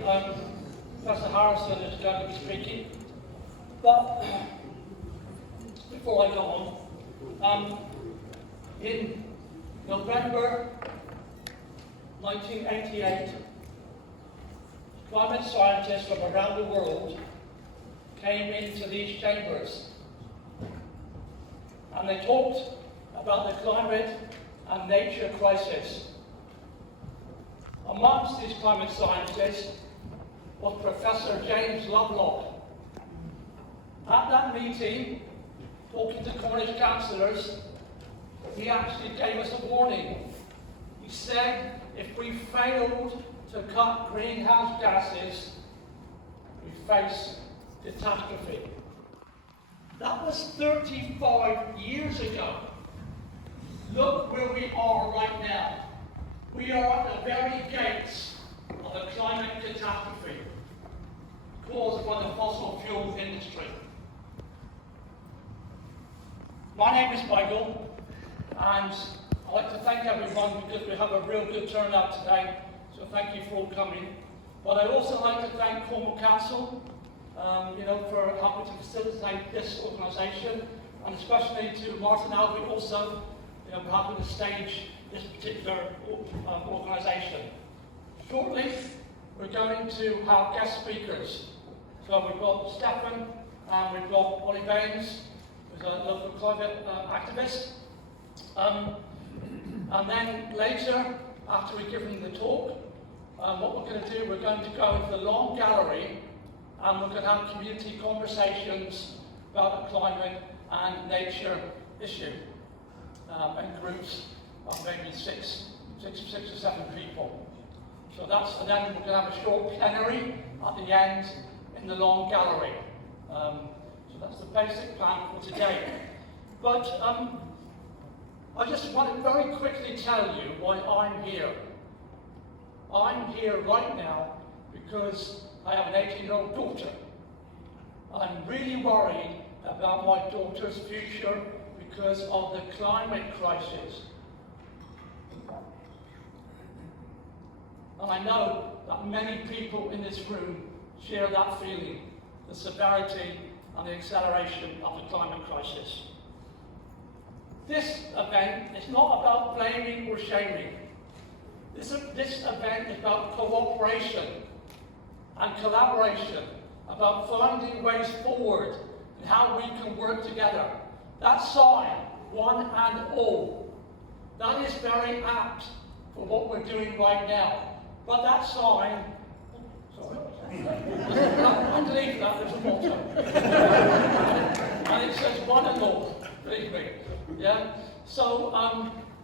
Professor Harrison is going to be speaking. But before I go on, in November 1988, climate scientists from around the world came into these chambers and they talked about the climate and nature crisis. Amongst these climate scientists was Professor James Lovelock. At that meeting, talking to Cornish councillors, he actually gave us a warning. He said if we failed to cut greenhouse gases, we face catastrophe. That was 35 years ago. Look where we are right now. We are at the very gates of a climate catastrophe caused by the fossil fuel industry. My name is Michael, and I'd like to thank everyone because we have a real good turnout today, so thank you for all coming. But I'd also like to thank Cornwall Council, for helping to facilitate this organisation, and especially to Martin Alvey also, for helping to stage this particular organisation. Shortly, we're going to have guest speakers. So we've got Stephan and we've got Ollie Baines, who's a local climate activist. And then later, after we've given the talk, what we're going to do, we're going to go into the long gallery and we're going to have community conversations about the climate and nature issue in groups of maybe six or seven people. So and then we're going to have a short plenary at the end in the long gallery. So that's the basic plan for today. But I just want to very quickly tell you why I'm here. I'm here right now because I have an 18-year-old daughter. I'm really worried about my daughter's future because of the climate crisis. And I know that many people in this room share that feeling, the severity and the acceleration of the climate crisis. This event is not about blaming or shaming. This event is about cooperation and collaboration, about finding ways forward and how we can work together. That sign, one and all, that is very apt for what we're doing right now. But that sign, underneath that there's a motto. And it says one and all, believe me. Yeah? So,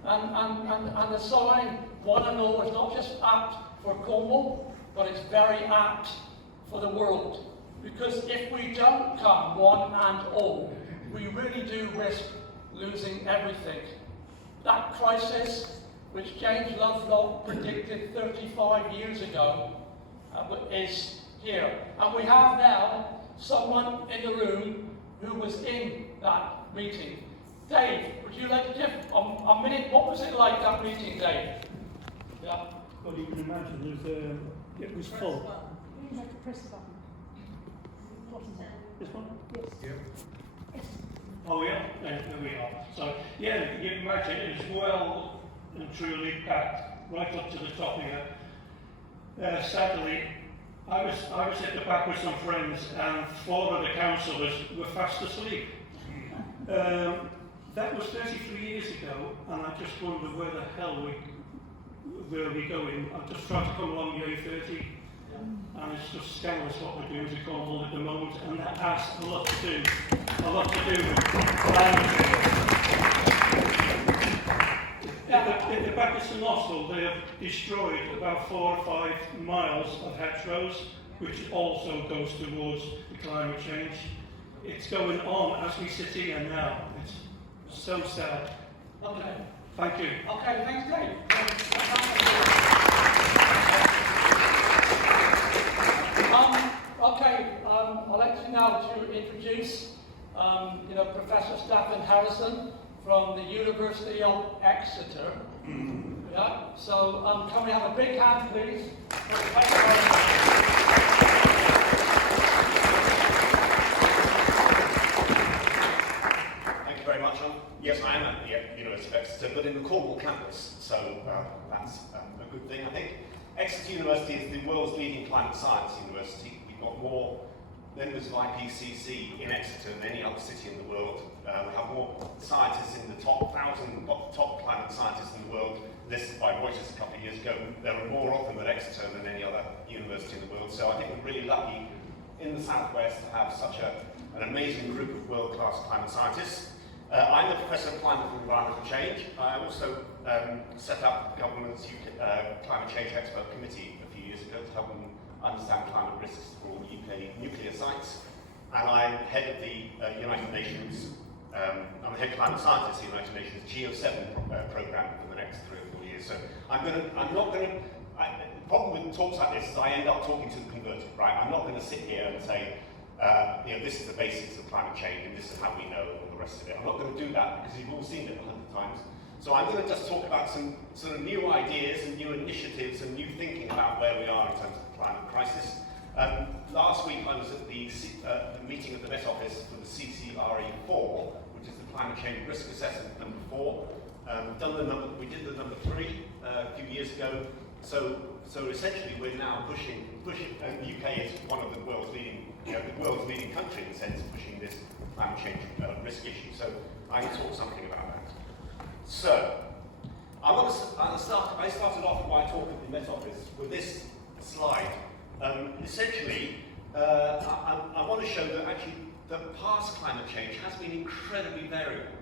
and the sign, one and all, is not just apt for Cornwall, but it's very apt for the world. Because if we don't come one and all, we really do risk losing everything. That crisis, which James Lovelock predicted 35 years ago, is here. And we have now someone in the room who was in that meeting. Dave, would you like to give a minute? What was it like, that meeting, Dave? Yeah. Well, you can imagine it was full. You have to press the button. This one? Yes. Yeah. Oh yeah, there we are. So yeah, you can imagine it is well and truly packed right up to the top here. Sadly, I was at the back with some friends, and 4 of the councillors were fast asleep. That was 33 years ago, and I just wonder where the hell were we going. I'm just trying to come along the A30, and it's just scandalous what we're doing to Cornwall at the moment, and that has a lot to do with climate change. At the back of St Austell, they have destroyed about 4 or 5 miles of hedgerows, which also goes towards the climate change. It's going on as we sit here now. It's so sad. Okay. Thank you. Okay, thanks, Dave. I'd like to now introduce Professor Stephan Harrison from the University of Exeter. Yeah. So can we have a big hand, please? Thank you very much. but in the Cornwall campus, so that's a good thing, I think. Exeter University is the world's leading climate science university. We've got more members of IPCC in Exeter than any other city in the world. We have more scientists in the top 1,000 top climate scientists in the world, listed by Reuters a couple of years ago. There are more of them at Exeter than any other university in the world. So I think we're really lucky in the Southwest to have such an amazing group of world-class climate scientists. I'm the Professor of Climate and Environmental Change. I also set up the government's Climate Change Expert Committee a few years ago to help them understand climate risks for all UK nuclear sites. And I'm head of the United Nations, I'm the head climate scientist of the United Nations GEO7 program for the next 3 or 4 years. So the problem with talks like this is I end up talking to the converted, right? I'm not going to sit here and say, this is the basics of climate change and this is how we know all the rest of it. I'm not going to do that because you've all seen it 100 times. So I'm going to just talk about some sort of new ideas and new initiatives and new thinking about where we are in terms of the climate crisis. Last week I was at the meeting at the Met Office for the CCRE4, which is the Climate Change Risk Assessment number 4. We did the number 3 a few years ago. So essentially we're now pushing, and the UK is one of the world's leading country in the sense of pushing this climate change risk issue. So I can talk something about that. So I started off my talk at the Met Office with this slide. Essentially, I want to show that actually the past climate change has been incredibly variable.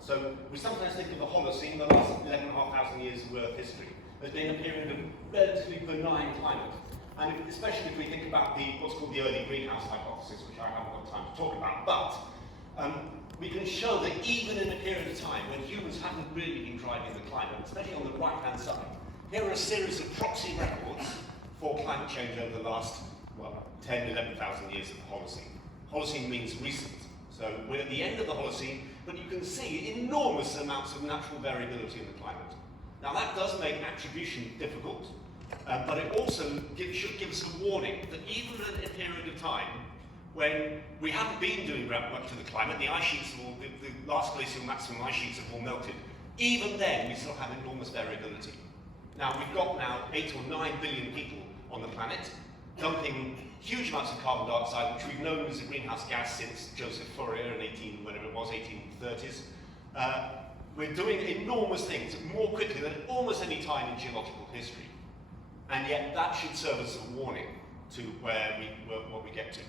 So we sometimes think of the Holocene, the last 11,500 years of Earth history, as being a period of relatively benign climate. And especially if we think about what's called the early greenhouse hypothesis, which I haven't got time to talk about, but we can show that even in a period of time when humans haven't really been driving the climate, especially on the right-hand side, here are a series of proxy records for climate change over the last, 10, 11,000 years of the Holocene. Holocene means recent. So we're at the end of the Holocene, but you can see enormous amounts of natural variability in the climate. Now that does make attribution difficult, but it also should give us a warning that even in a period of time when we haven't been doing very much to the climate, the ice sheets, the last glacial maximum ice sheets have all melted, even then we still have enormous variability. Now we've got 8 or 9 billion people on the planet, dumping huge amounts of carbon dioxide, which we've known as a greenhouse gas since Joseph Fourier in 1830s. We're doing enormous things more quickly than almost any time in geological history. And yet that should serve as a warning to what we get to.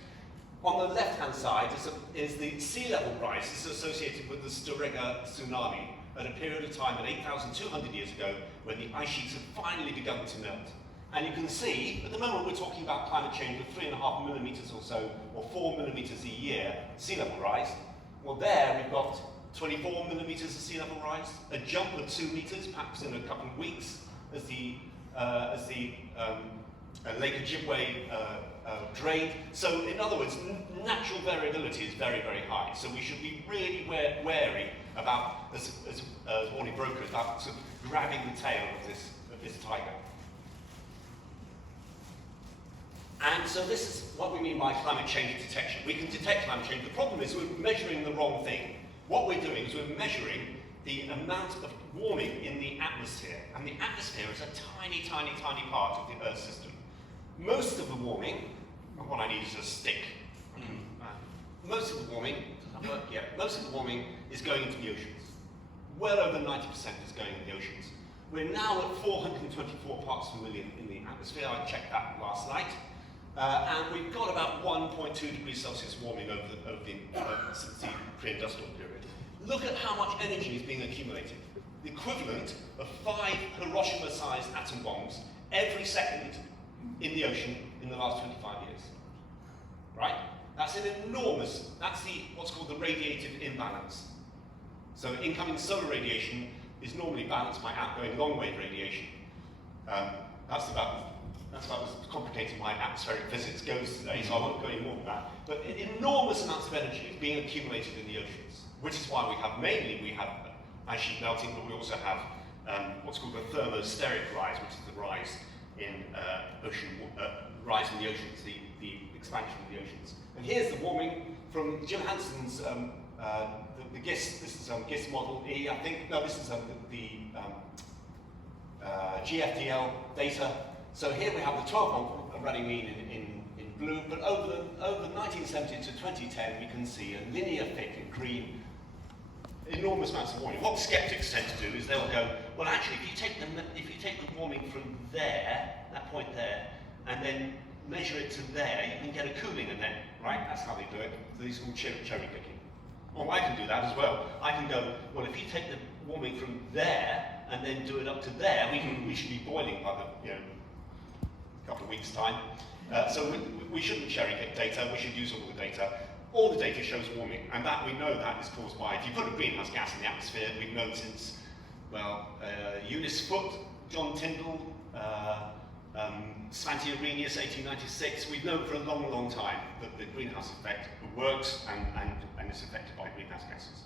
On the left-hand side is the sea level rise. This is associated with the Storegga tsunami at a period of time at 8,200 years ago when the ice sheets have finally begun to melt. And you can see, at the moment we're talking about climate change of 3.5 millimetres or so, or 4 millimetres a year sea level rise. Well there we've got 24 millimetres of sea level rise, a jump of 2 metres, perhaps in a couple of weeks, as the Lake Ojibwe drained. So in other words, natural variability is very, very high. So we should be really wary about, as warning brokers, about sort of grabbing the tail of this tiger. And so this is what we mean by climate change detection. We can detect climate change. The problem is we're measuring the wrong thing. What we're doing is we're measuring the amount of warming in the atmosphere. And the atmosphere is a tiny, tiny, tiny part of the Earth system. Most of the warming, what I need is a stick. Most of the warming, most of the warming is going into the oceans. Well over 90% is going into the oceans. We're now at 424 parts per million in the atmosphere. I checked that last night. And we've got about 1.2 degrees Celsius warming since the pre-industrial period. Look at how much energy is being accumulated. The equivalent of 5 Hiroshima-sized atom bombs every second in the ocean in the last 25 years. Right? That's an enormous, that's what's called the radiative imbalance. So incoming solar radiation is normally balanced by outgoing long-wave radiation. That's about as complicated my atmospheric physics goes today, so I won't go any more than that. But enormous amounts of energy is being accumulated in the oceans, which is why we have ice sheet melting, but we also have what's called the thermospheric rise, which is the rise in rise in the oceans, the expansion of the oceans. And here's the warming from Jim Hanson's the GIS, this is GIS model E, I think, no, this is the GFDL data. So here we have the 12-month running mean in blue, but over 1970 to 2010, we can see a linear thick in green, enormous amounts of warming. What skeptics tend to do is they'll go, well, actually, if you take the warming from there, that point there, and then measure it to there, you can get a cooling event, right? That's how they do it. So these are called cherry picking. Well, I can do that as well. I can go, well, if you take the warming from there and then do it up to there, we should be boiling by the, couple of weeks' time. So we shouldn't cherry pick data, we should use all the data. All the data shows warming, and that we know that is caused by, if you put a greenhouse gas in the atmosphere, we've known since, well, Eunice Foote, John Tyndall, Svante Arrhenius, 1896, we've known for a long, long time that the greenhouse effect works and is affected by greenhouse gases.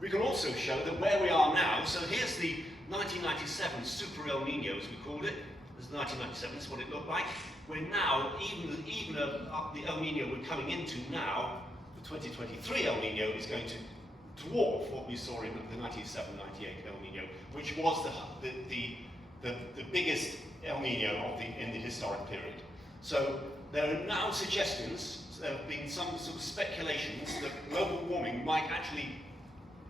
We can also show that where we are now, so here's the 1997 Super El Nino, as we called it. This is 1997, this is what it looked like. We're now, even the El Nino we're coming into now, the 2023 El Nino is going to dwarf what we saw in the 1997-98 El Nino, which was the biggest El Nino in the historic period. So there are now suggestions, there have been some sort of speculations that global warming might actually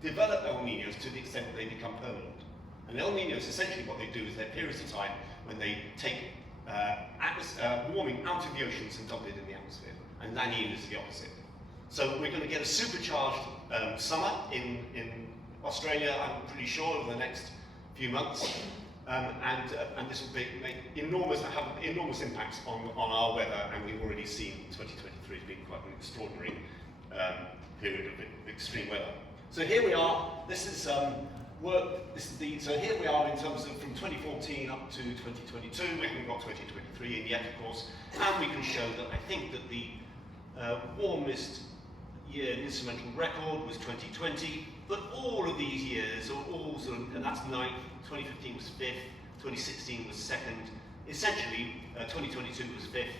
develop El Ninos to the extent that they become permanent. And El Ninos, essentially what they do is they're periods of time when they take warming out of the oceans and dump it in the atmosphere. And La Nina is the opposite. So we're going to get a supercharged summer in Australia, I'm pretty sure, over the next few months. And this will make have enormous impacts on our weather, and we've already seen 2023 as being quite an extraordinary period of extreme weather. So here we are. This is so here we are in terms of from 2014 up to 2022. We haven't got 2023 in yet, of course, and we can show that I think that the warmest year in instrumental record was 2020, but all of these years are all sort of, and that's 9th, 2015 was 5th, 2016 was 2nd, essentially 2022 was 5th.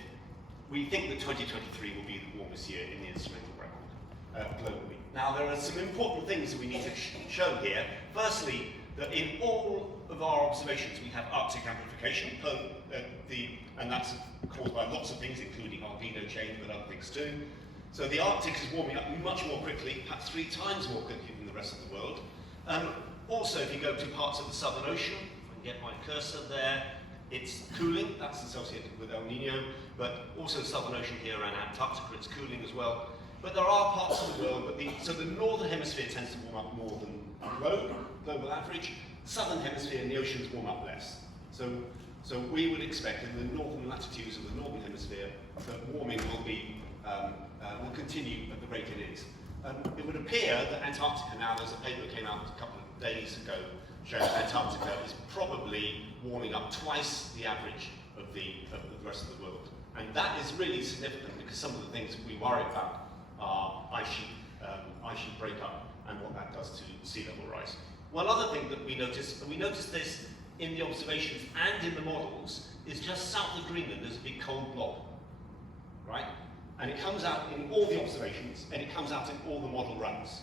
We think that 2023 will be the warmest year in the instrumental record globally. Now there are some important things that we need to show here. Firstly, that in all of our observations we have Arctic amplification, and that's caused by lots of things, including albedo change, but other things too. So the Arctic is warming up much more quickly, perhaps 3 times more quickly than the rest of the world. Also, if you go to parts of the Southern Ocean, if I can get my cursor there, it's cooling, that's associated with El Nino, but also Southern Ocean here around Antarctica, it's cooling as well. But there are parts of the world, so the Northern Hemisphere tends to warm up more than the global average. The Southern Hemisphere and the oceans warm up less. So we would expect in the northern latitudes of the Northern Hemisphere that warming will continue at the rate it is. It would appear that Antarctica now, there's a paper that came out a couple of days ago showing that Antarctica is probably warming up twice the average of the rest of the world. And that is really significant because some of the things we worry about are ice sheet breakup and what that does to sea level rise. One other thing that we noticed, and we noticed this in the observations and in the models, is just south of Greenland there's a big cold blob, right? And it comes out in all the observations, and it comes out in all the model runs.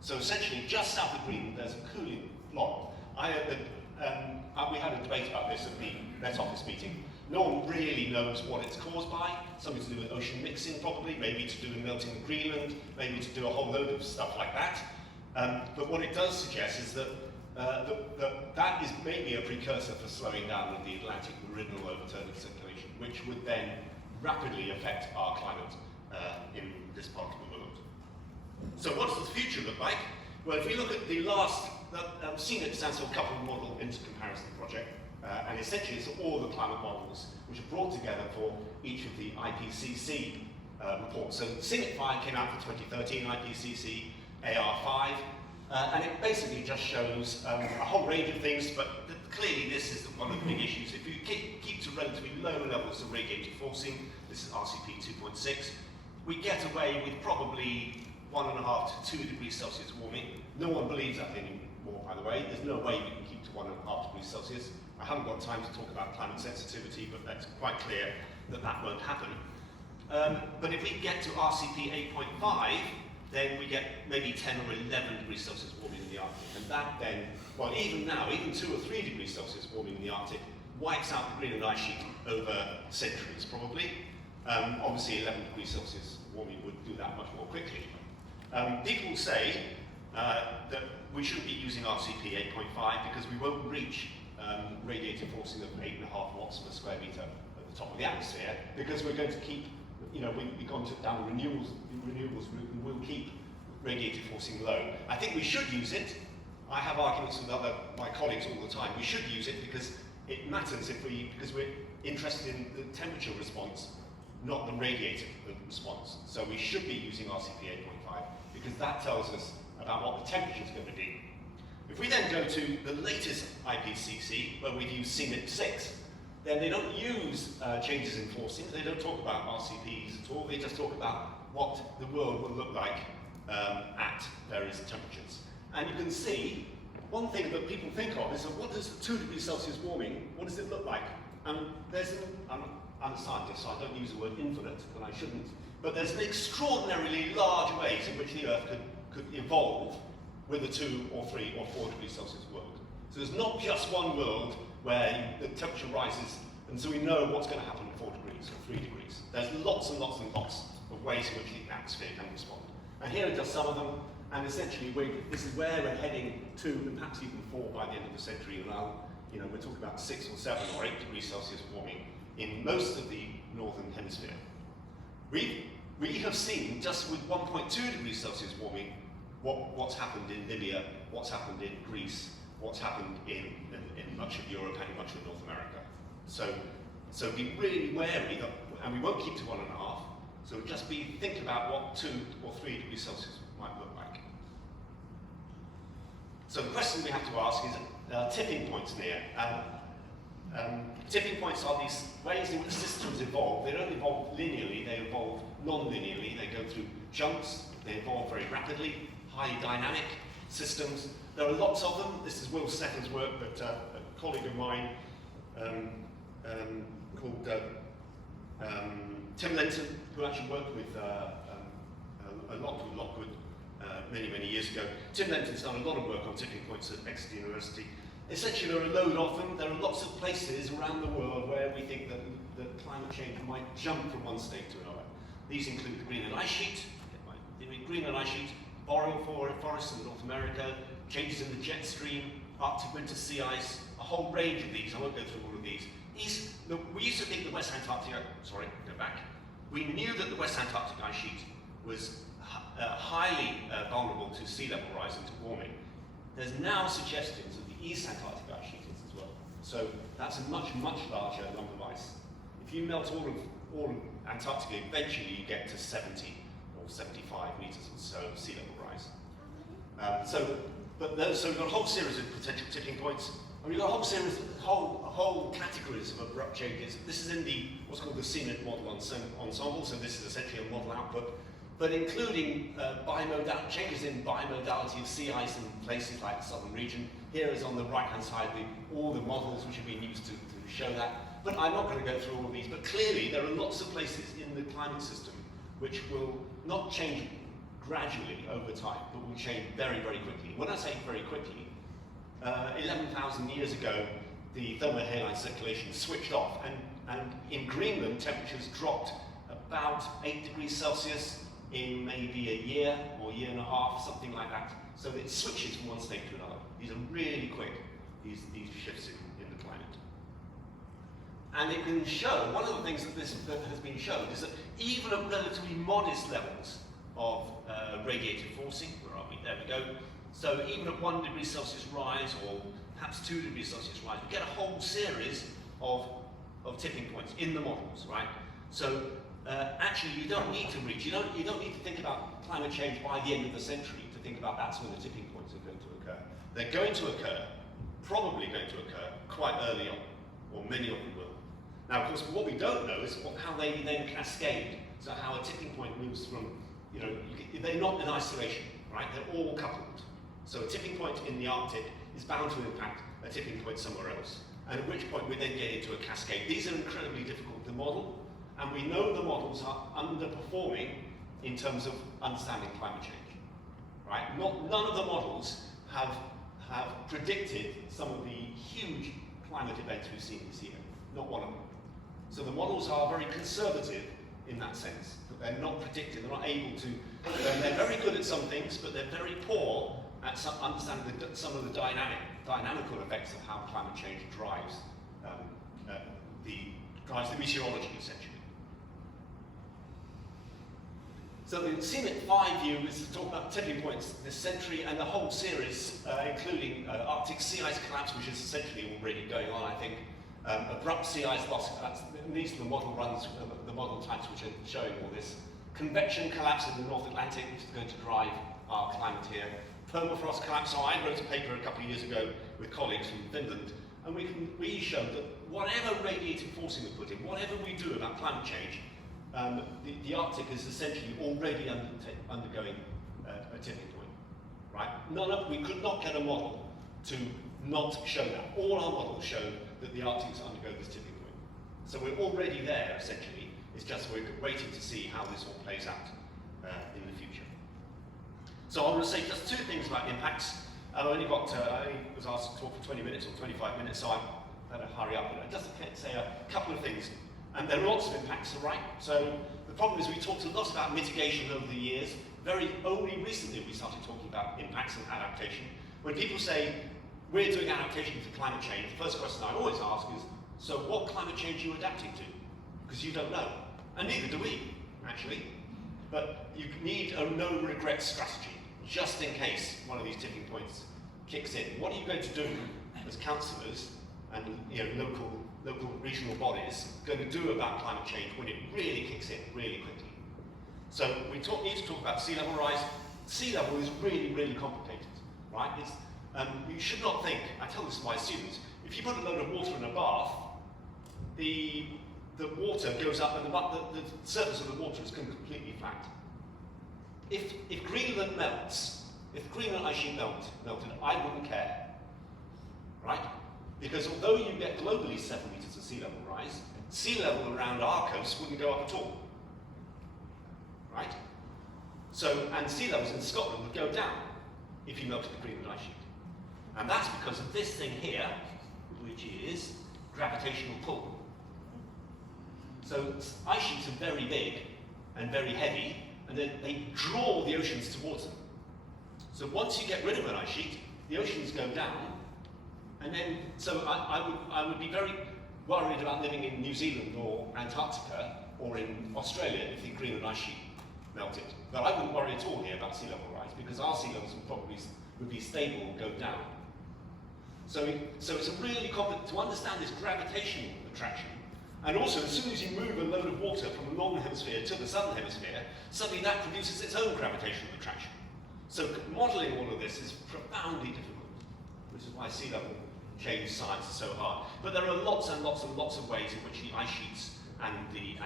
So essentially, just south of Greenland, there's a cooling blob. We had a debate about this at the Met Office meeting. No one really knows what it's caused by. Something to do with ocean mixing, probably, maybe to do with melting of Greenland, maybe to do a whole load of stuff like that. But what it does suggest is that that is maybe a precursor for slowing down of the Atlantic meridional overturning circulation, which would then rapidly affect our climate in this part of the world. So what does the future look like? Well, if we look at the last, CNIP stands for Coupled Model Intercomparison Project, and essentially it's all the climate models which are brought together for each of the IPCC reports. So CNIP 5 came out for 2013, IPCC AR5, and it basically just shows a whole range of things, but clearly this is one of the big issues. If you keep to relatively low levels of radiative forcing, this is RCP 2.6, we get away with probably 1.5 to 2 degrees Celsius warming. No one believes that anymore, by the way. There's no way we can keep to 1.5 degrees Celsius. I haven't got time to talk about climate sensitivity, but that's quite clear that that won't happen. But if we get to RCP 8.5, then we get maybe 10 or 11 degrees Celsius warming in the Arctic. And that then, well, even now, even 2 or 3 degrees Celsius warming in the Arctic wipes out the Greenland ice sheet over centuries, probably. Obviously, 11 degrees Celsius warming would do that much more quickly. People say that we shouldn't be using RCP 8.5 because we won't reach radiative forcing of 8.5 watts per square metre at the top of the atmosphere, because we're going to keep, you know, we've gone down the renewables route and we'll keep radiative forcing low. I think we should use it. I have arguments with my colleagues all the time. We should use it because it matters because we're interested in the temperature response, not the radiative response. So we should be using RCP 8.5 because that tells us about what the temperature is going to be. If we then go to the latest IPCC, where we use CMIP 6, then they don't use changes in forcing. They don't talk about RCPs at all. They just talk about what the world will look like at various temperatures. And you can see, one thing that people think of is that what does 2 degrees Celsius warming, what does it look like? And I'm a scientist, so I don't use the word infinite, and I shouldn't. But there's an extraordinarily large ways in which the Earth could evolve with a 2 or 3 or 4 degrees Celsius world. So there's not just one world where the temperature rises, and so we know what's going to happen at 4 degrees or 3 degrees. There's lots and lots and lots of ways in which the atmosphere can respond. And here are just some of them, and essentially this is where we're heading to, and perhaps even 4 by the end of the century. And we're talking about 6 or 7 or 8 degrees Celsius warming in most of the northern hemisphere. We have seen, just with 1.2 degrees Celsius warming, what's happened in Libya, what's happened in Greece, what's happened in much of Europe and much of North America. So be really wary, and we won't keep to 1.5. So just think about what 2 or 3 degrees Celsius might look like. So the question we have to ask is tipping points near. Tipping points are these ways in which systems evolve. They don't evolve linearly, they evolve non-linearly. They go through jumps, they evolve very rapidly, highly dynamic systems. There are lots of them. This is Will Stephan's work, but a colleague of mine called Tim Lenton, who actually worked with a lot with Lockwood many, many years ago. Tim Lenton's done a lot of work on tipping points at Exeter University. Essentially, there are a load of them. There are lots of places around the world where we think that climate change might jump from one state to another. These include the Greenland ice sheet, Greenland ice sheet, boreal forests in North America, changes in the jet stream, Arctic winter sea ice, a whole range of these. I won't go through all of these. We used to think the West Antarctic, we knew that the West Antarctic ice sheet was highly vulnerable to sea level rise and to warming. There's now suggestions that the East Antarctic ice sheet is as well. So that's a much, much larger lump of ice. If you melt all of Antarctica, eventually you get to 70 or 75 meters or so of sea level rise. So we've got a whole series of potential tipping points, and we've got a whole series, whole categories of abrupt changes. This is in what's called the CMIP model ensemble, so this is essentially a model output, but including changes in bimodality of sea ice in places like the southern region. Here is on the right-hand side all the models which have been used to show that. But I'm not going to go through all of these, but clearly there are lots of places in the climate system which will not change gradually over time, but will change very, very quickly. When I say very quickly, 11,000 years ago, the thermohaline circulation switched off, and in Greenland, temperatures dropped about 8 degrees Celsius in maybe a year or year and a half, something like that. So it switches from one state to another. These are really quick, these shifts in the climate. And it can show, one of the things that has been shown is that even at relatively modest levels of radiative forcing, where are we? There we go. So even at 1 degree Celsius rise, or perhaps 2 degrees Celsius rise, we get a whole series of tipping points in the models, right? So actually, you don't need to reach, you don't need to think about climate change by the end of the century to think about that's when the tipping points are going to occur. They're going to occur, probably going to occur, quite early on, or many of them will. Now, of course, what we don't know is how they then cascade. So how a tipping point moves from, they're not in isolation, right? They're all coupled. So a tipping point in the Arctic is bound to impact a tipping point somewhere else. And at which point we then get into a cascade. These are incredibly difficult to model, and we know the models are underperforming in terms of understanding climate change, right? None of the models have predicted some of the huge climate events we've seen this year, not one of them. So the models are very conservative in that sense, that they're not predictive, they're not able to, they're very good at some things, but they're very poor at understanding some of the dynamical effects of how climate change drives the meteorology, essentially. So the CMIT 5 view is to talk about tipping points this century, and the whole series, including Arctic sea ice collapse, which is essentially already going on, I think, abrupt sea ice loss, these are the model runs, the model types which are showing all this. Convection collapse in the North Atlantic, which is going to drive our climate here. Permafrost collapse. So I wrote a paper a couple of years ago with colleagues from Finland, and we showed that whatever radiative forcing we put in, whatever we do about climate change, the Arctic is essentially already undergoing a tipping point, right? We could not get a model to not show that. All our models show that the Arctic is undergoing this tipping point. So we're already there, essentially. It's just we're waiting to see how this all plays out in the future. So I want to say just two things about impacts. I only was asked to talk for 20 minutes or 25 minutes, so I better hurry up. But I just say a couple of things. And there are lots of impacts, right? So the problem is we talked a lot about mitigation over the years. Only recently we started talking about impacts and adaptation. When people say, we're doing adaptation to climate change, the first question I always ask is, so what climate change are you adapting to? Because you don't know. And neither do we, actually. But you need a no-regret strategy, just in case one of these tipping points kicks in. What are you going to do as councillors and local regional bodies going to do about climate change when it really kicks in really quickly? So we need to talk about sea level rise. Sea level is really, really complicated, right? You should not think, I tell this to my students, if you put a load of water in a bath, the water goes up and the surface of the water is completely flat. If Greenland melts, if Greenland ice sheet melted, I wouldn't care, right? Because although you get globally 7 meters of sea level rise, sea level around our coast wouldn't go up at all, right? So, and sea levels in Scotland would go down if you melted the Greenland ice sheet. And that's because of this thing here, which is gravitational pull. So ice sheets are very big and very heavy, and then they draw the oceans towards them. So once you get rid of an ice sheet, the oceans go down, and then, so I would be very worried about living in New Zealand or Antarctica or in Australia if the Greenland ice sheet melted. But I wouldn't worry at all here about sea level rise, because our sea levels would be stable and go down. So it's a really complex, to understand this gravitational attraction. And also, as soon as you move a load of water from the northern hemisphere to the southern hemisphere, suddenly that produces its own gravitational attraction. So modelling all of this is profoundly difficult, which is why sea level change science is so hard. But there are lots and lots and lots of ways in which the ice sheets and the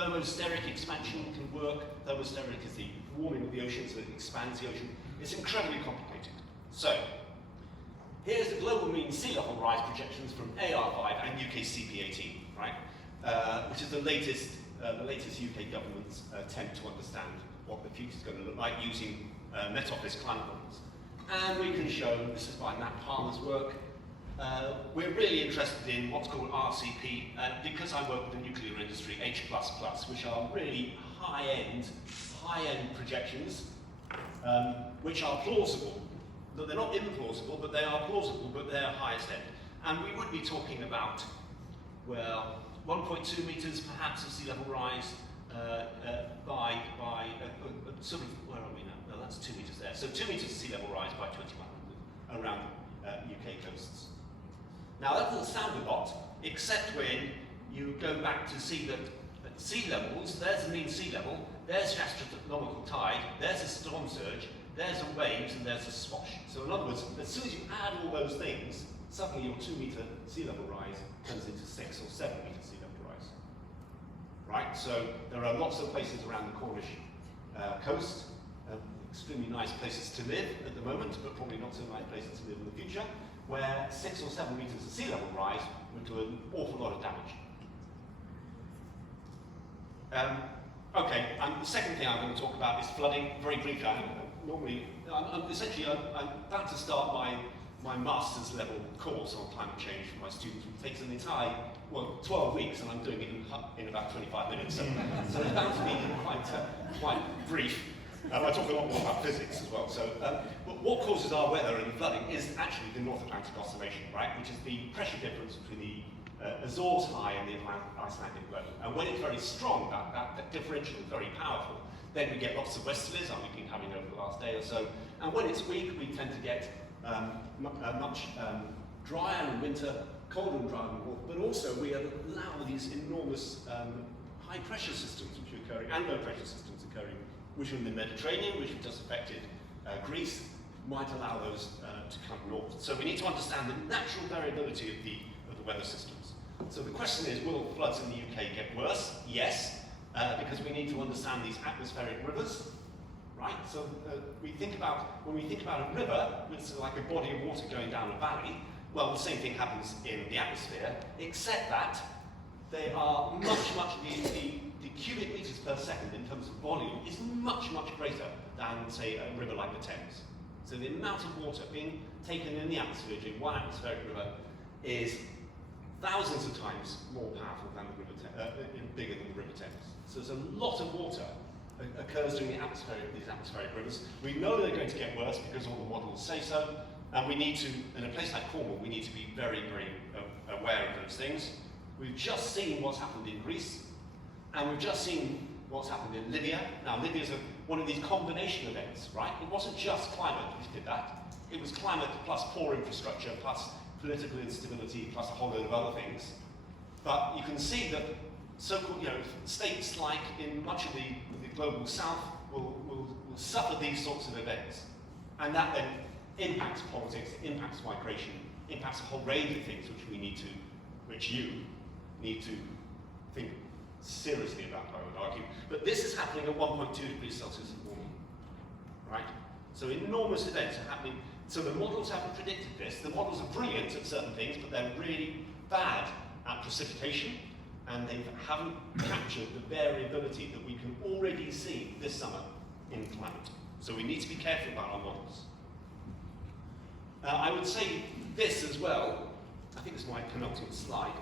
thermosteric expansion can work. Thermosteric is the warming of the ocean, so it expands the ocean. It's incredibly complicated. So here's the global mean sea level rise projections from AR5 and UK CP18, right? Which is the latest UK government's attempt to understand what the future is going to look like using Met Office climate models. And we can show, this is by Matt Palmer's work, we're really interested in what's called RCP, because I work with the nuclear industry, H++, which are really high-end projections, which are plausible. They're not implausible, but they are plausible, but they're highest end. And we would be talking about, well, 1.2 meters perhaps of sea level rise by sort of, where are we now? No, that's 2 meters there. So 2 meters of sea level rise by 2100 around UK coasts. Now that doesn't sound a lot, except when you go back to see that at sea levels, there's the mean sea level, there's the astronomical tide, there's a storm surge, there's a waves, and there's a swash. So in other words, as soon as you add all those things, suddenly your 2 meter sea level rise turns into 6 or 7 meter sea level rise. Right? So there are lots of places around the Cornish coast, extremely nice places to live at the moment, but probably not so nice places to live in the future, where 6 or 7 meters of sea level rise would do an awful lot of damage. Okay, and the second thing I'm going to talk about is flooding, very briefly. I'm about to start my master's level course on climate change for my students, which takes an entire, 12 weeks, and I'm doing it in about 25 minutes, so it's bound to be quite brief. I talk a lot more about physics as well. So, what causes our weather and flooding is actually the North Atlantic Oscillation, right? Which is the pressure difference between the Azores high and the Icelandic low. And when it's very strong, that differential is very powerful. Then we get lots of westerlies, like we've been having over the last day or so. And when it's weak, we tend to get much drier in winter, colder and drier in the north. But also, we allow these enormous high pressure systems which are occurring, and low pressure systems occurring, which are in the Mediterranean, which have just affected Greece, might allow those to come north. So we need to understand the natural variability of the weather systems. So the question is, will floods in the UK get worse? Yes, because we need to understand these atmospheric rivers, right? So when we think about a river, it's like a body of water going down a valley. Well, the same thing happens in the atmosphere, except that they are the cubic meters per second in terms of volume is much greater than, say, a river like the Thames. So the amount of water being taken in the atmosphere during one atmospheric river is thousands of times more powerful than the river bigger than the River Thames. So there's a lot of water occurs during these atmospheric rivers. We know they're going to get worse because all the models say so, and we need to, in a place like Cornwall, we need to be very aware of those things. We've just seen what's happened in Greece, and we've just seen what's happened in Libya. Now, Libya's one of these combination events, right? It wasn't just climate which did that. It was climate plus poor infrastructure, plus political instability, plus a whole load of other things. But you can see that so-called, states like in much of the global south will suffer these sorts of events. And that then impacts politics, impacts migration, impacts a whole range of things which you need to think seriously about, I would argue. But this is happening at 1.2 degrees Celsius warming, right? So enormous events are happening. So the models haven't predicted this. The models are brilliant at certain things, but they're really bad at precipitation, and they haven't captured the variability that we can already see this summer in climate. So we need to be careful about our models. I would say this as well. I think this is my penultimate slide.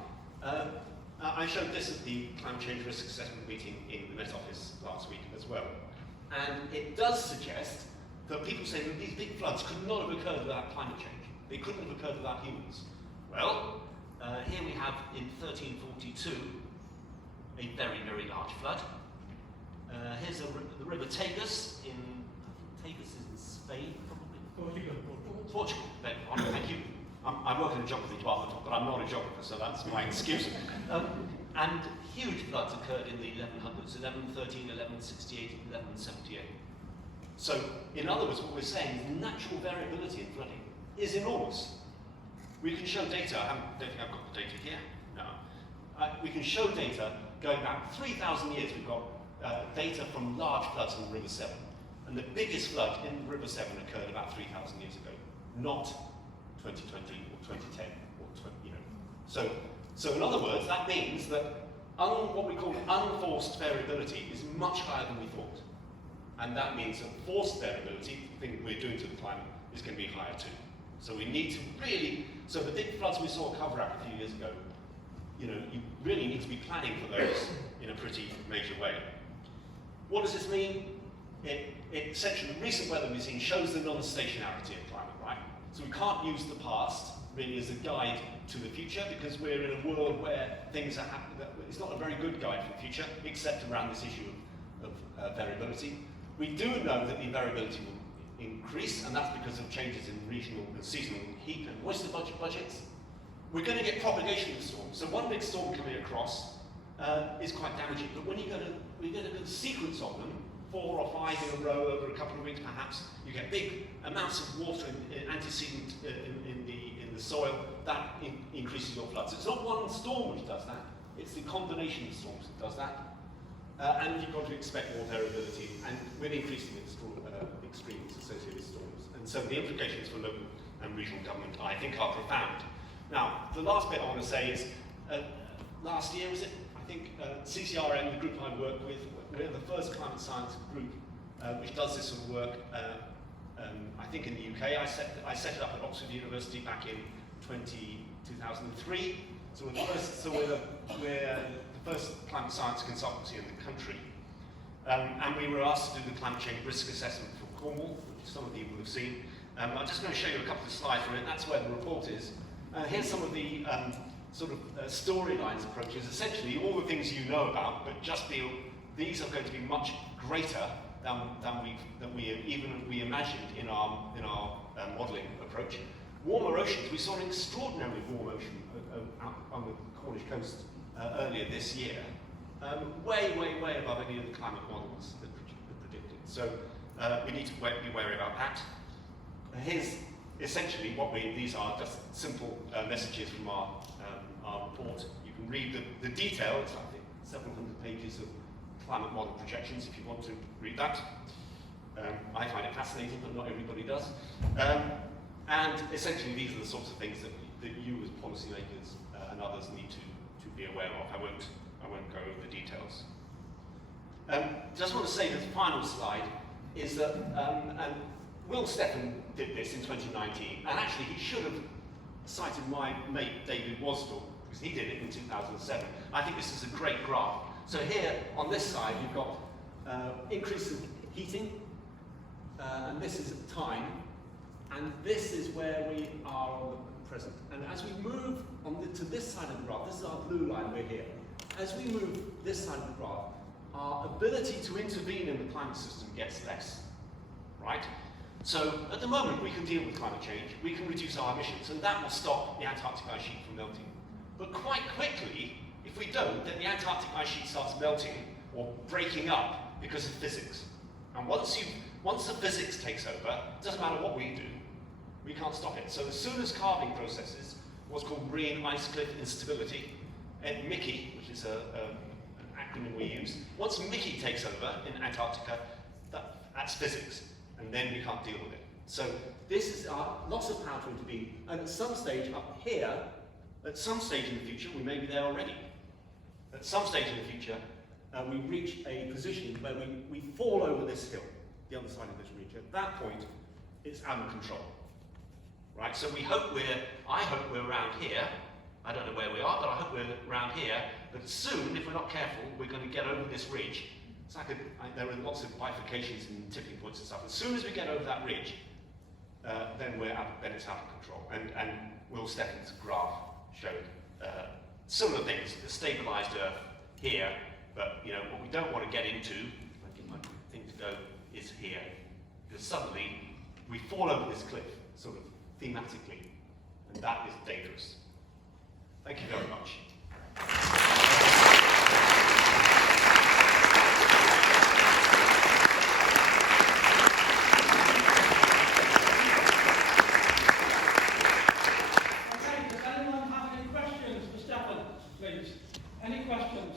I showed this at the Climate Change Risk Assessment meeting in the Met Office last week as well. And it does suggest that people say that these big floods could not have occurred without climate change. They couldn't have occurred without humans. Well, here we have in 1342 a very large flood. Here's the River Tagus in, I think Tagus is in Spain, probably. Portugal. Thank you. I work in the geography department, but I'm not a geographer, so that's my excuse. And huge floods occurred in the 1100s, 1113, 1168, 1178. So, in other words, what we're saying is natural variability in flooding is enormous. We can show data, I don't think I've got the data here, no. We can show data going back 3,000 years. We've got data from large floods in the River Severn. And the biggest flood in the River Severn occurred about 3,000 years ago, not 2020 or 2010 or So in other words, that means that what we call unforced variability is much higher than we thought. And that means that forced variability, the thing we're doing to the climate, is going to be higher too. So we need to really, so the big floods we saw at Coverack a few years ago, you really need to be planning for those in a pretty major way. What does this mean? Essentially, the recent weather we've seen shows the non-stationarity of climate, right? So we can't use the past really as a guide to the future, because we're in a world where things are happening. It's not a very good guide for the future, except around this issue of variability. We do know that the variability will increase, and that's because of changes in regional and seasonal heat and moisture budgets. We're going to get propagation of storms. So one big storm coming across is quite damaging, but when you get a sequence of them, 4 or 5 in a row over a couple of weeks perhaps, you get big amounts of water antecedent in the soil. That increases your floods. It's not one storm which does that, it's the combination of storms that does that. And you've got to expect more variability, and with increasing extremes associated with storms. And so the implications for local and regional government, I think, are profound. Now, the last bit I want to say is, last year, was it? I think CCRM, the group I work with, we're the first climate science group which does this sort of work. I think in the UK, I set it up at Oxford University back in 2003. So we're the first climate science consultancy in the country. And we were asked to do the climate change risk assessment for Cornwall, which some of you will have seen. I'm just going to show you a couple of slides from it. That's where the report is. Here's some of the storylines approaches. Essentially, all the things you know about, but just feel these are going to be much greater than we imagined in our modelling approach. Warmer oceans. We saw an extraordinarily warm ocean out on the Cornish coast earlier this year. Way above any of the climate models that predicted. So we need to be wary about that. Here's essentially these are just simple messages from our report. You can read the detail. It's I think several hundred pages of climate model projections if you want to read that. I find it fascinating, but not everybody does. And essentially these are the sorts of things that you as policymakers and others need to be aware of. I won't go over the details. Just want to say that the final slide is that, and Stephan did this in 2019, and actually he should have cited my mate David Wasdell, because he did it in 2007. I think this is a great graph. So here, on this side, you've got increase in heating, and this is at time, and this is where we are on the present. And as we move to this side of the graph, this is our blue line, we're here. As we move this side of the graph, our ability to intervene in the climate system gets less, right? So at the moment, we can deal with climate change, we can reduce our emissions, and that will stop the Antarctic ice sheet from melting. But quite quickly, if we don't, then the Antarctic ice sheet starts melting or breaking up because of physics. And once the physics takes over, it doesn't matter what we do, we can't stop it. So as soon as calving processes, what's called marine ice cliff instability, and MICI, which is an acronym we use, once MICI takes over in Antarctica, that's physics, and then we can't deal with it. So this is our loss of power to intervene, and at some stage up here, at some stage in the future, we may be there already. At some stage in the future, we reach a position where we fall over this hill, the other side of this ridge. At that point, it's out of control. Right? So I hope we're around here. I don't know where we are, but I hope we're around here. But soon, if we're not careful, we're going to get over this ridge. It's like there are lots of bifurcations and tipping points and stuff. As soon as we get over that ridge, then it's out of control. And Will Stephan's graph showed similar things, the stabilised Earth here, but what we don't want to get into, I think my thing to go, is here. Because suddenly we fall over this cliff, sort of thematically, and that is dangerous. Thank you very much. Okay, does anyone have any questions for Stephan, please? Any questions?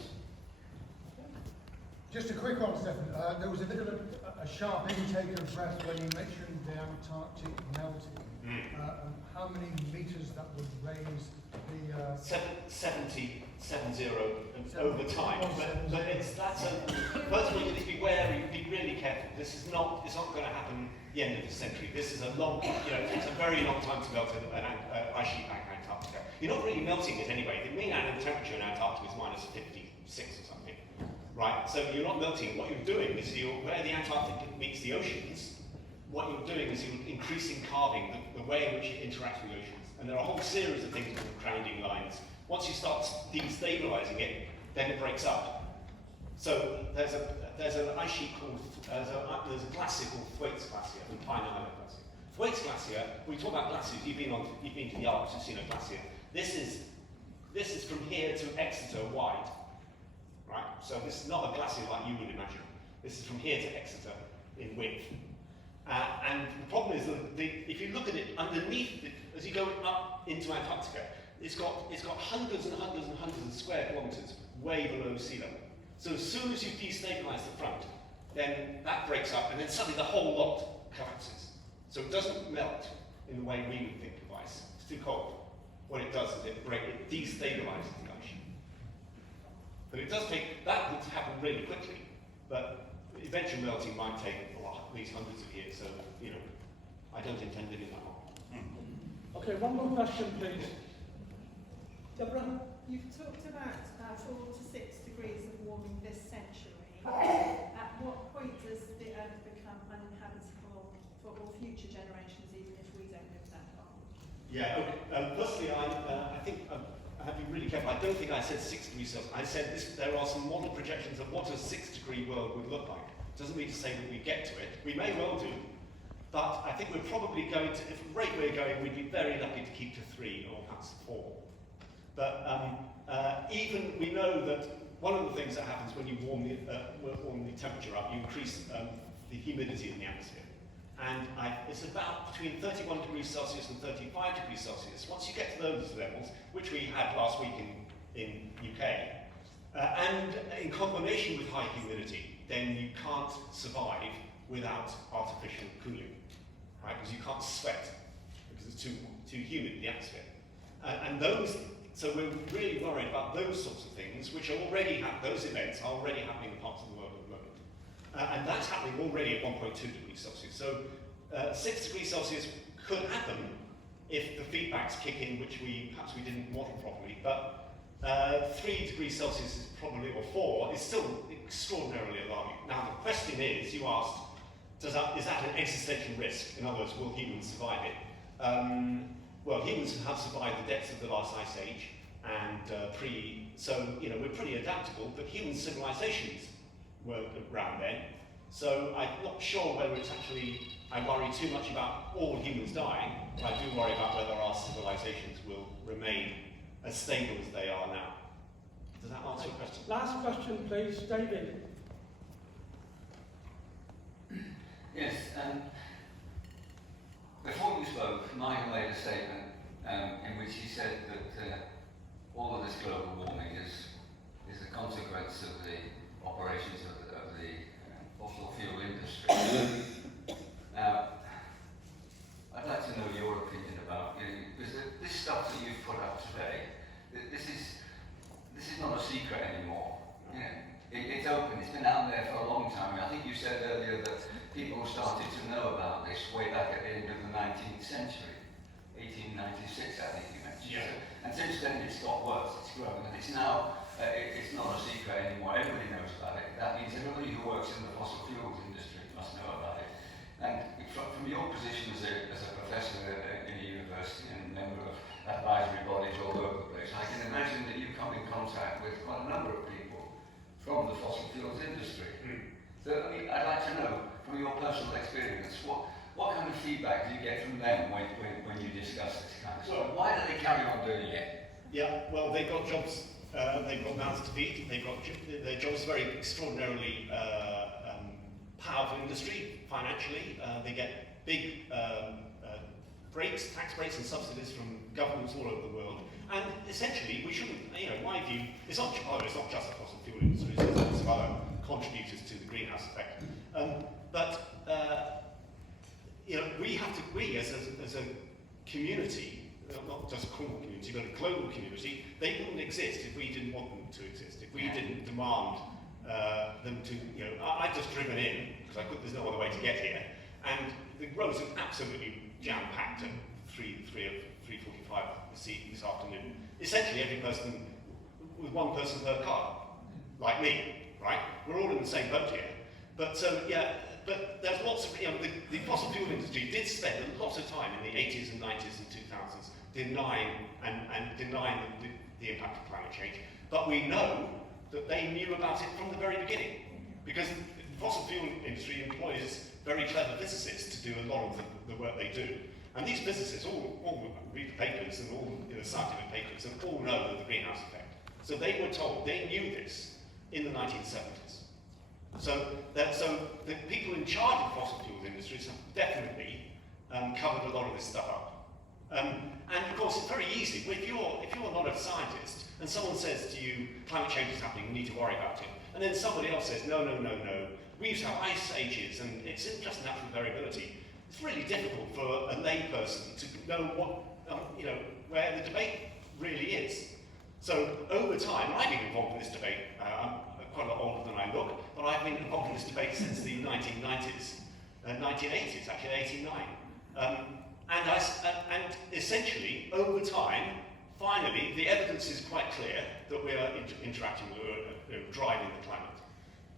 Just a quick one, Stephan. There was a bit of a sharp intake of breath when you mentioned the Antarctic melting. How many meters that would raise the... 70 over time. But first we need to be wary, be really careful. It's not going to happen at the end of the century. This is a long, it's a very long time to melt an ice sheet back in Antarctica. You're not really melting it anyway. The mean annual temperature in Antarctica is minus 56 or something. Right, so you're not melting. What you're doing is where the Antarctic meets the oceans, what you're doing is you're increasing calving, the way in which it interacts with the oceans. And there are a whole series of things called grounding lines. Once you start destabilizing it, then it breaks up. So there's an ice sheet called, there's a glacier called Thwaites Glacier, and Pine Island Glacier. Thwaites Glacier, when we talk about glaciers, you've been to the Alps, you've seen a glacier. This is from here to Exeter wide. Right? So this is not a glacier like you would imagine. This is from here to Exeter in width. And the problem is that if you look at it underneath, as you go up into Antarctica, it's got hundreds and hundreds and hundreds of square kilometres way below sea level. So as soon as you destabilise the front, then that breaks up, and then suddenly the whole lot collapses. So it doesn't melt in the way we would think of ice. It's too cold. What it does is it destabilises the ice sheet. But it does take, that would happen really quickly, but eventual melting might take at least hundreds of years, so, you know, I don't intend living that long. Okay, one more question, please. Deborah? You've talked about 4 to 6 degrees of warming this century. At what point does the Earth become uninhabitable for all future generations, even if we don't live that long? Yeah, okay. Firstly, I think I have to be really careful. I don't think I said 6 degrees Celsius. I said there are some model projections of what a 6-degree world would look like. Doesn't mean to say that we get to it. We may well do, but I think we're probably going to, if the rate we're going, we'd be very lucky to keep to 3 or perhaps 4. But even we know that one of the things that happens when you warm the temperature up, you increase the humidity in the atmosphere. And it's about between 31 degrees Celsius and 35 degrees Celsius. Once you get to those levels, which we had last week in UK, and in combination with high humidity, then you can't survive without artificial cooling, right? Because you can't sweat because it's too humid in the atmosphere. And so we're really worried about those sorts of things, which are already those events are already happening in parts of the world at the moment. And that's happening already at 1.2 degrees Celsius. So 6 degrees Celsius could happen if the feedbacks kick in, which perhaps we didn't model properly. But 3 degrees Celsius is probably, or 4, is still extraordinarily alarming. Now the question is, you asked, is that an existential risk? In other words, will humans survive it? Well, humans have survived the depths of the last ice age, and so you know we're pretty adaptable. But human civilizations were around then, so I'm not sure whether it's actually. I worry too much about all humans dying, but I do worry about whether our civilizations will remain as stable as they are now. Does that answer your question? Last question, please, David. Yes. Before you spoke, Michael made a statement in which he said that all of this global warming is a consequence of the operations of the fossil fuel industry. Now, I'd like to know your opinion about, because this stuff that you've put up today, this is not a secret anymore. You know, it's open. It's been out there for a long time. I think you said earlier that people started to know about this way back at the end of the 19th century, 1896, I think you mentioned. Yeah. And since then it's got worse, it's grown, and it's now, it's not a secret anymore, everybody knows about it. That means everybody who works in the fossil fuels industry must know about it. And from your position as a professor in a university and member of advisory bodies all over the place, I can imagine that you come in contact with quite a number of people from the fossil fuels industry. So I mean, I'd like to know, from your personal experience, what kind of feedback do you get from them when you discuss this kind of stuff? Why do they carry on doing it? Yeah, well, they've got jobs, they've got mouths to feed, their jobs very extraordinarily powerful industry financially. They get big breaks, tax breaks and subsidies from governments all over the world. And essentially, we shouldn't, my view, it's not just the fossil fuel industry, there's lots of other contributors to the greenhouse effect. We as a community, not just a Cornwall community, but a global community, they wouldn't exist if we didn't want them to exist, if we didn't demand them to, I've just driven in, because there's no other way to get here, and the roads are absolutely jam-packed at 3:45 this afternoon. Essentially every person, with one person per car, like me, right? We're all in the same boat here. But but there's lots of, the fossil fuel industry did spend a lot of time in the 80s and 90s and 2000s denying the impact of climate change. But we know that they knew about it from the very beginning, because the fossil fuel industry employs very clever physicists to do a lot of the work they do. And these physicists all read the papers and all scientific papers and all know the greenhouse effect. So they were told, they knew this in the 1970s. So the people in charge of fossil fuels industries have definitely covered a lot of this stuff up. And of course, it's very easy. If you're not a scientist and someone says to you, climate change is happening, you need to worry about it, and then somebody else says, no, we used to have ice ages, and it's just natural variability. It's really difficult for a lay person to know what, where the debate really is. So over time, I've been involved in this debate. I'm quite a lot older than I look, but I've been involved in this debate since the 1990s, 1980s, actually 89. And essentially, over time, finally, the evidence is quite clear that we are interacting, we're driving the climate.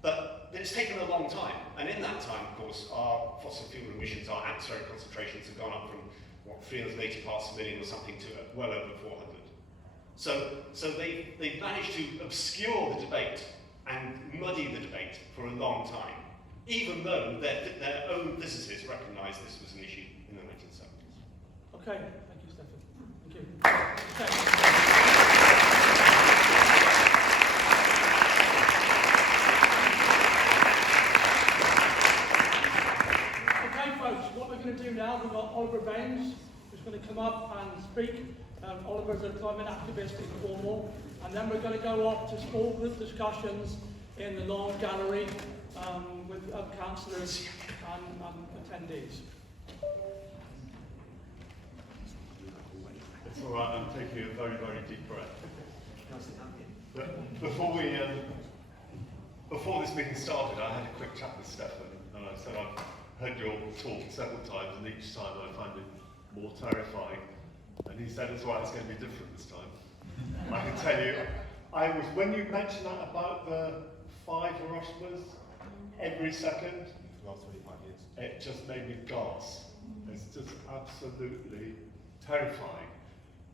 But it's taken a long time, and in that time, of course, our fossil fuel emissions, our atmospheric concentrations have gone up from, what, 380 parts per million or something to well over 400. So they've managed to obscure the debate and muddy the debate for a long time, even though their own businesses recognised this was an issue in the 1970s. Okay, thank you, Stephan. Thank you. Okay. Okay, folks, what we're going to do now, we've got Oliver Baines, who's going to come up and speak. Oliver's a climate activist in Cornwall, and then we're going to go off to small group discussions in the long gallery with councillors and attendees. It's all right, I'm taking a very, very deep breath. But before this meeting started, I had a quick chat with Stephan, and I said I've heard your talk several times, and each time I find it more terrifying. And he said, it's all right, it's going to be different this time. I can tell you, when you mentioned that about the 5 Hiroshimas every second, Last 25 years. it just made me gasp. It's just absolutely terrifying.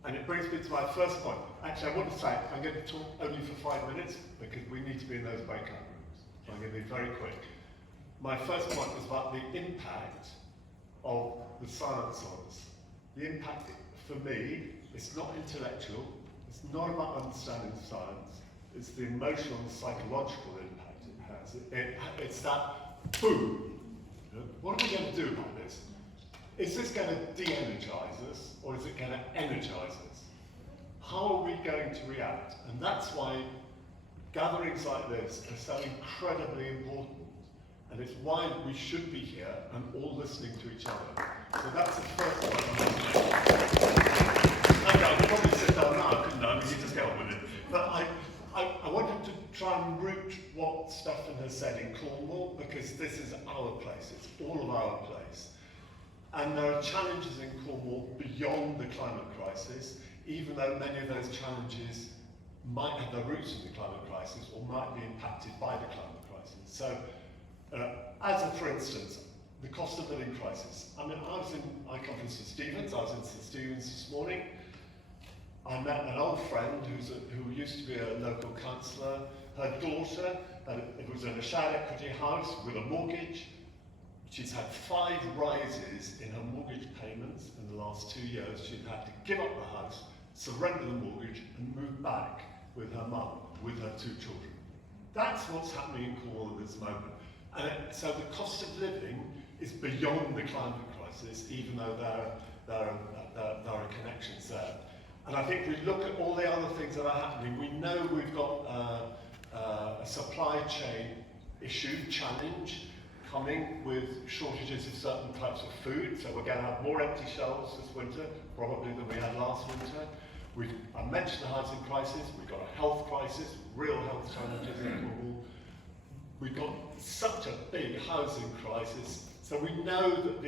And it brings me to my first point. Actually, I want to say, I'm going to talk only for 5 minutes because we need to be in those breakout rooms. So I'm going to be very quick. My first point was about the impact of the science on us. The impact, for me, it's not intellectual, it's not about understanding science, it's the emotional and psychological impact it has. It's that boom. What are we going to do about this? Is this going to de-energize us, or is it going to energize us? How are we going to react? And that's why gatherings like this are so incredibly important. And it's why we should be here and all listening to each other. So that's the first one. Okay, I could probably sit down now, couldn't I? I mean, you just get on with it. But I wanted to try and root what Stephan has said in Cornwall, because this is our place, it's all of our place. And there are challenges in Cornwall beyond the climate crisis, even though many of those challenges might have their roots in the climate crisis or might be impacted by the climate crisis. So, for instance, the cost of living crisis. I mean, I come from St Stephen's. I was in St Stephen's this morning. I met an old friend who used to be a local councillor. Her daughter, it was in a shared equity house with a mortgage. She's had 5 rises in her mortgage payments in the last 2 years. She's had to give up the house, surrender the mortgage, and move back with her mum, with her 2 children. That's what's happening in Cornwall at this moment. And so the cost of living is beyond the climate crisis, even though there are connections there. And I think we look at all the other things that are happening. We know we've got a supply chain issue, challenge, coming with shortages of certain types of food. So we're going to have more empty shelves this winter, probably than we had last winter. I mentioned the housing crisis. We've got a health crisis, real health challenges in Cornwall. We've got such a big housing crisis, so we know that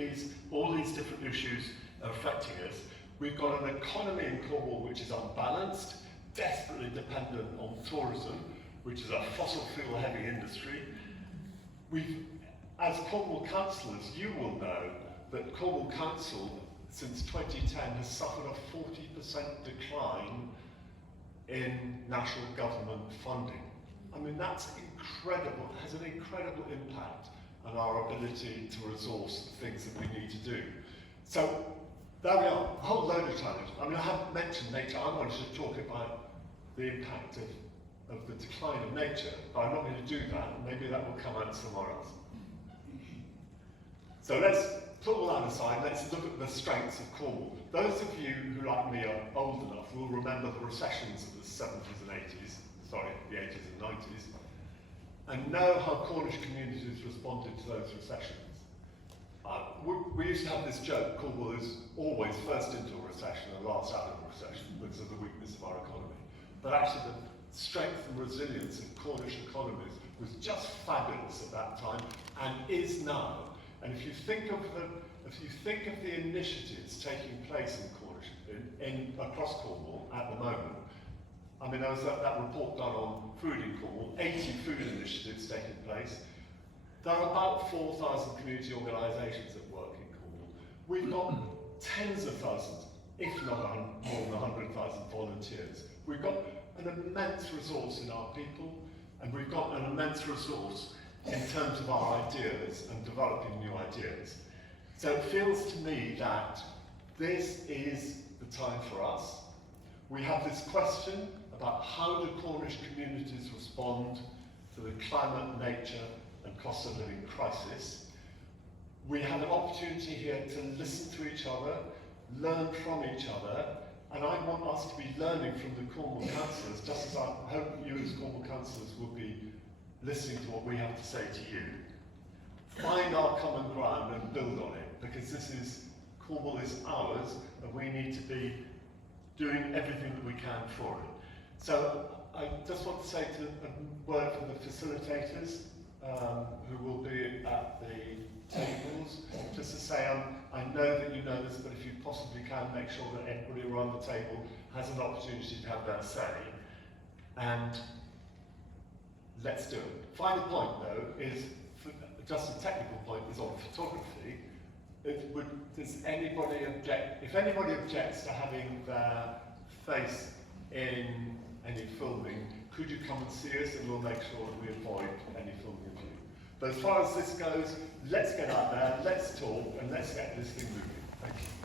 all these different issues are affecting us. We've got an economy in Cornwall which is unbalanced, desperately dependent on tourism, which is a fossil fuel heavy industry. As Cornwall councillors, you will know that Cornwall Council since 2010 has suffered a 40% decline in national government funding. I mean, that's incredible. It has an incredible impact on our ability to resource the things that we need to do. So there we are, a whole load of challenges. I mean, I haven't mentioned nature. I wanted to talk about the impact of the decline of nature, but I'm not going to do that. Maybe that will come out somewhere else. So let's put all that aside. Let's look at the strengths of Cornwall. Those of you who, like me, are old enough will remember the recessions of the 70s and 80s. Sorry, the 80s and 90s, and know how Cornish communities responded to those recessions. We used to have this joke, Cornwall is always first into a recession and last out of a recession because of the weakness of our economy. but actually the strength and resilience of Cornish economies was just fabulous at that time and is now. And if you think of the initiatives taking place in Cornish, across Cornwall at the moment, I mean, there was that report done on food in Cornwall, 80 food initiatives taking place. There are about 4,000 community organisations that work in Cornwall. We've got tens of thousands, if not more than 100,000 volunteers. We've got an immense resource in our people, and we've got an immense resource in terms of our ideas and developing new ideas. So it feels to me that this is the time for us. We have this question about how do Cornish communities respond to the climate, nature and cost of living crisis. We have an opportunity here to listen to each other, learn from each other, and I want us to be learning from the Cornwall councillors, just as I hope you as Cornwall councillors will be listening to what we have to say to you. Find our common ground and build on it, because Cornwall is ours, and we need to be doing everything that we can for it. So I just want to say a word from the facilitators who will be at the tables, just to say I know that you know this, but if you possibly can, make sure that everybody around the table has an opportunity to have that say. And let's do it. Final point, though, is just a technical point, is on photography. Does anybody object? If anybody objects to having their face in any filming, could you come and see us, and we'll make sure that we avoid any filming of you. But as far as this goes, let's get out there, let's talk, and let's get this thing moving. Thank you.